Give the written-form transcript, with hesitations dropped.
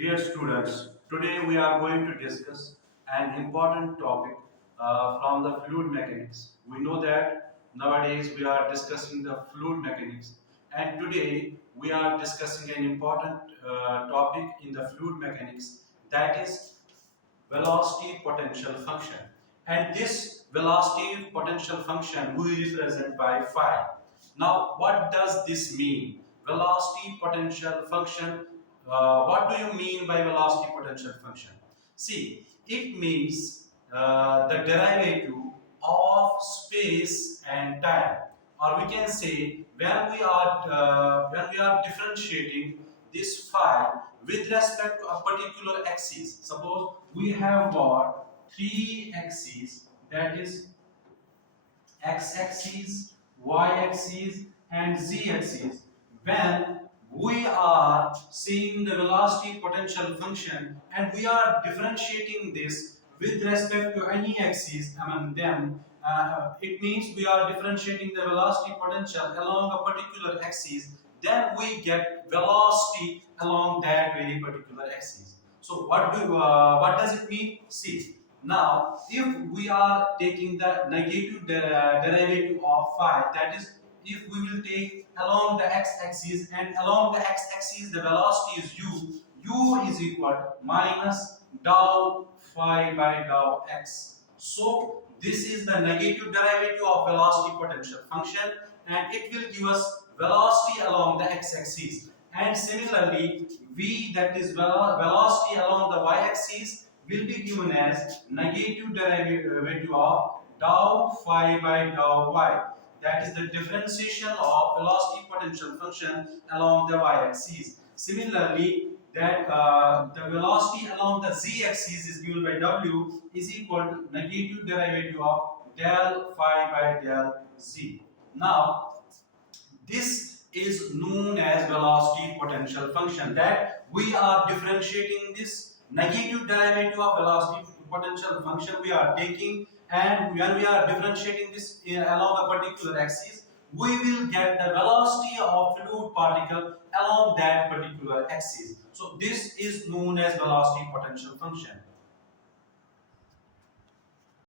Dear students, today we are going to discuss an important topic from the fluid mechanics. We know that nowadays we are discussing the fluid mechanics, and today we are discussing an important topic in the fluid mechanics, that is velocity potential function. And this velocity potential function we represent by phi. Now, what does this mean? Velocity potential function. What do you mean by velocity potential function? See, it means the derivative of space and time, or we can say when we are differentiating this phi with respect to a particular axis. Suppose we have got three axes, that is x-axis, y-axis, and z-axis. When we are seeing the velocity potential function and we are differentiating this with respect to any axis among them, it means we are differentiating the velocity potential along a particular axis, then we get velocity along that very particular axis. So what does it mean? See, now if we are taking the negative derivative of phi, that is, if we will take along the x-axis, and along the x-axis the velocity is u is equal to minus dou phi by dou x. So this is the negative derivative of velocity potential function, and it will give us velocity along the x-axis. And similarly, v, that is velocity along the y-axis, will be given as negative derivative of dou phi by dou y. That is the differentiation of velocity potential function along the y-axis. Similarly, that the velocity along the z-axis is given by w is equal to negative derivative of del phi by del z. Now, this is known as velocity potential function, that we are differentiating this negative derivative of velocity potential function we are taking, and when we are differentiating this along a particular axis, we will get the velocity of fluid particle along that particular axis. So this is known as velocity potential function.